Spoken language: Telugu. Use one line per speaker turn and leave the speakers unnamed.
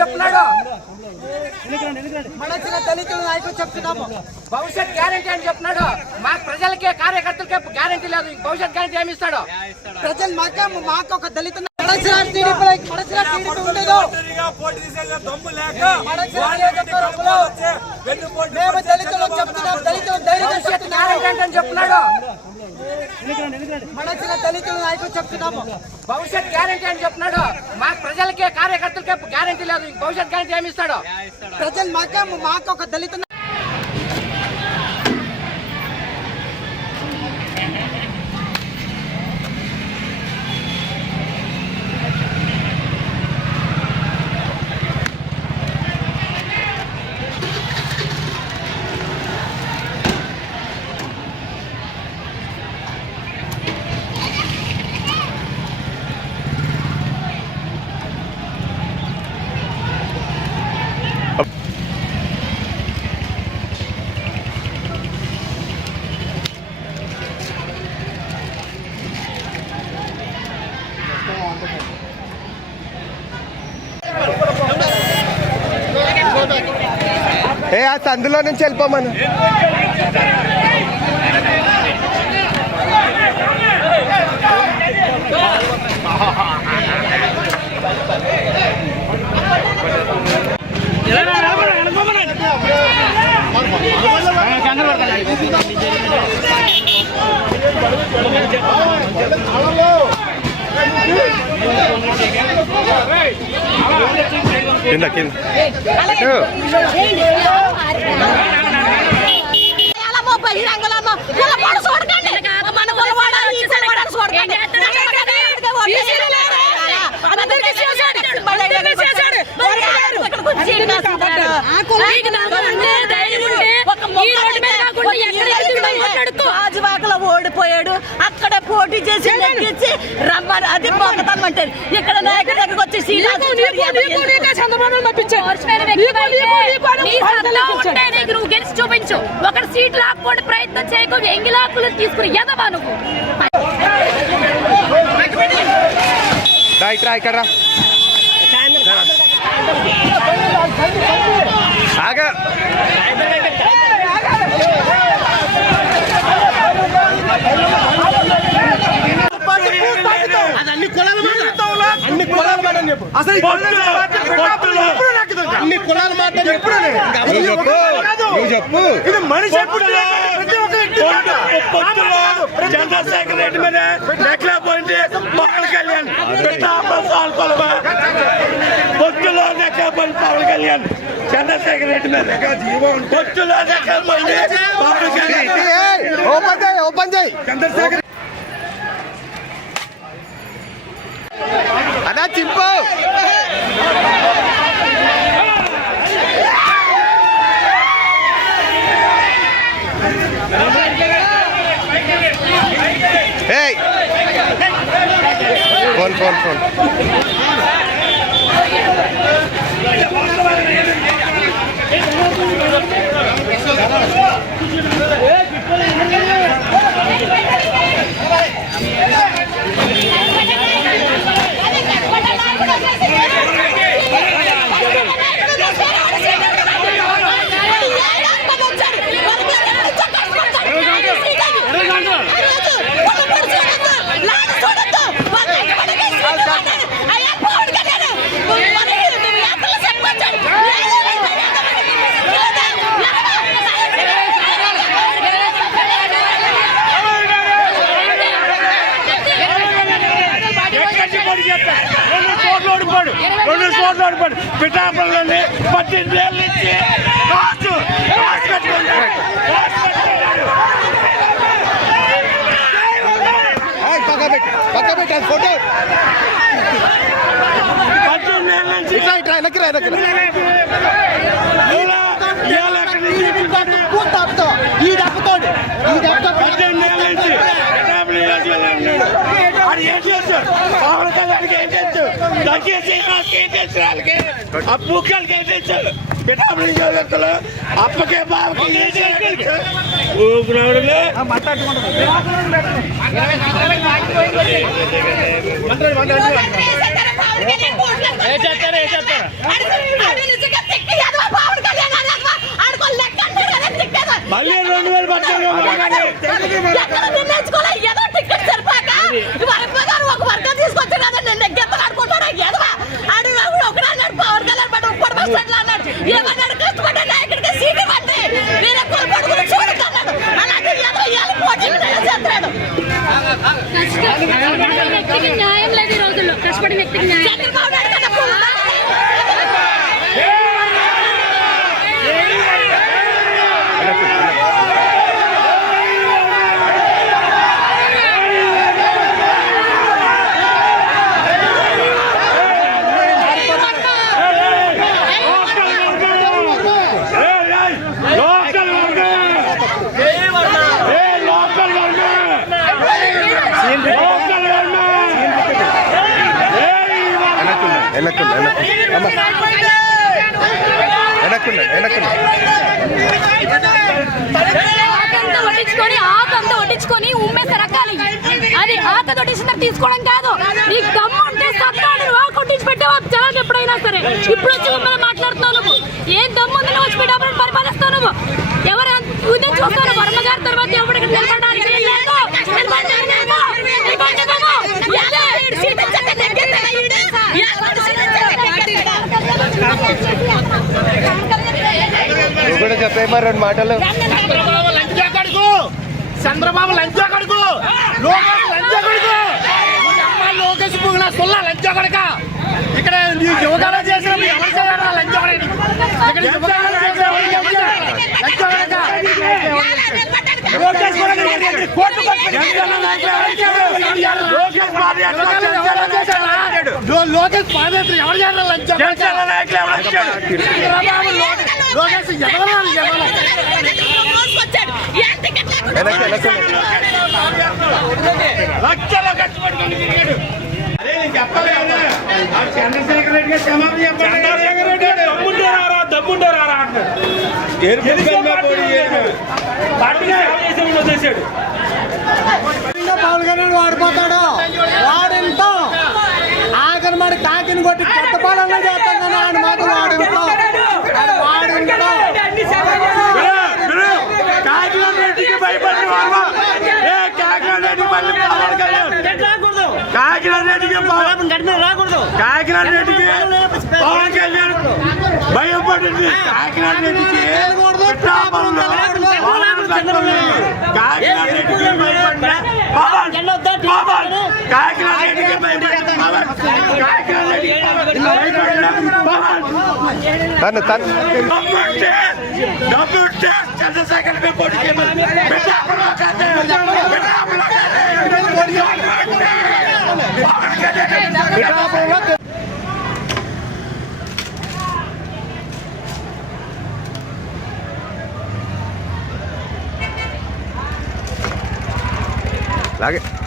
చెప్తున్నాడు మడసిన దళితుల నాయకులు చెప్తున్నాము.
భవిష్యత్ గ్యారంటీ అని చెప్తున్నాడు. మా ప్రజలకే కార్యకర్తలకే గ్యారంటీ లేదు. భవిష్యత్ గ్యారంటీ ఏమి ఇస్తాడు?
ప్రజలు మాకే మాకు ఒక దళిత ఉండదు. అని చెప్తున్నాడు. మడసిన దళితుల నాయకులు చెప్తున్నాము.
భవిష్యత్ గ్యారంటీ అని చెప్తున్నాడు. మా ప్రజలకే కార్యకర్తలకే గ్యారంటీ లేదు. భవిష్యత్ గ్యారంటీ ఏమి ఇస్తాడు?
ప్రజలు మాకే మాకు ఒక దళిత
ఏ ఆ సందులో నుంచి వెళ్ళిపోమను.
చేశాడు రాజువాకలో ఓడిపోయాడు. అక్కడ పోటీ చేసి నెగ్గించి రమ్మని అది పోకతమ్మంటారు ఇక్కడ నాయకుడి దగ్గరకు వచ్చి
నువ్వు గెలిచి చూపించు. ఒకటి సీట్ లాక్కోండి ప్రయత్నం చేయకు ఎంగి లాక్కులు తీసుకుని ఎదవా నువ్వు?
ఇక్కడ ఆగా.
అసలు
అన్ని కులాల మాట చెప్పు. నువ్వు చెప్పు నువ్వు చెప్పు.
ఇది మనిషి ఎప్పుడు చంద్రశేఖర్ రెడ్డి మీద నెక్లా పోయింది. పవన్ కళ్యాణ్. పొత్తులో నెక్లా పోయింది. పవన్ కళ్యాణ్. చంద్రశేఖర్ రెడ్డి మీద. పొత్తులో నెక్లా పోయింది పవన్ కళ్యాణ్.
ఓపెన్ చేయి ఓపెన్ చేయి.
చంద్రశేఖర్
అదా చింపు ఏయ్ ఫోన్ ఫోన్ ఫోన్
ఎక్కడి పోటీ చేస్తా. రెండు చోట్ల ఓడిపోడు రెండు చోట్ల ఓడిపోడు పిఠాపురంలోని పద్దెనిమిది ఏళ్ళ నుంచి కట్టుకుంటాడు కట్టుకుంటాడు
పక్క అది ఫోటో.
పద్దెనిమిది ఏళ్ళ నుంచి
ఇట్లా ఇట్లా వెనక్కి రా వెనక్కి రా.
ఇలా ఇవాళ ఎక్కడి నుంచి తిరుగుతాడు?
ఈ దెబ్బతోడు ఈ దెబ్బతో
పద్దెనిమిది ఏళ్ళ నుంచి పిఠాపురం నియోజకవర్గంలో ఉన్నాడు. వాడు ఏం చేస్తాడు పవన్ ఏం ఏం చేస్తాడు వాళ్ళకి ఆ ఏం చేస్తాడు పిఠాపురం నియోజకవర్గంలో అప్పకే బాబుకి మళ్ళీ
కష్టపడిన వ్యక్తికి న్యాయం లేదు ఈ రోజుల్లో. కష్టపడిన వ్యక్తికి
వెనక్కుండా వెనక్కుండా. వెనక్కుండా
ఆకంతా వడ్డించుకొని ఆకంతా వడ్డించుకొని ఉమ్మేసే రకాలి అది ఆక వడ్డించిన తీసుకోవడం కాదు. నీ దమ్ము ఉంటే సత్తాడు ఆ కొట్టించి పెట్టావా. జనాలు ఎప్పుడైనా సరే. ఇప్పుడు వచ్చి మమ్మల్ని మాట్లాడుతున్నావు నువ్వు. ఏం దమ్ము ఉంది నువ్వు వచ్చి పెట్టామని పరిపాలిస్తావు నువ్వు. ఎవరు ఉదయం చూస్తాను వర్మ గారి తర్వాత ఎవరికి నిలబడడానికి
కూడా చెప్పే మరి రెండు మాటలు.
చంద్రబాబు లంచా కడుగు చంద్రబాబు లంచా కడుగు లోకేష్ లంచా అమ్మ లోకేష్ పువ్వుల సొల్ల లంచా కడుక. ఇక్కడ నీ చేసినప్పుడు ఎవరు చేయాలి లంచా కడగ ఇక్కడ ఎవరు చేయాలి? లంచా కడక. లోకేష్ కోర్టు పాదయాత్ర ఎవరు చేయాలి లంచా కడక? చంద్రబాబు లోకేష్ లోకేష్
ఖర్చు పెట్టుకొని తిరిగాడు. అదే నేను చంద్రశేఖర్ రెడ్డి గారు క్షమాపణ చంద్రశేఖర్ రెడ్డి గారు దమ్ముంటే రారా, దమ్ముంటే రారా కాకినాడ రెడ్డికి పవన్ కాకినాడ రెడ్డికి పవన్ కళ్యాణ్ భయపడింది కాకినాడ రెడ్డికి పిఠాపురంలో Pawan Kalyan Kakinada
doctor test
body के बेटा अपना कहते हैं बेटा अपना कहते हैं बेटा अपना
लागे।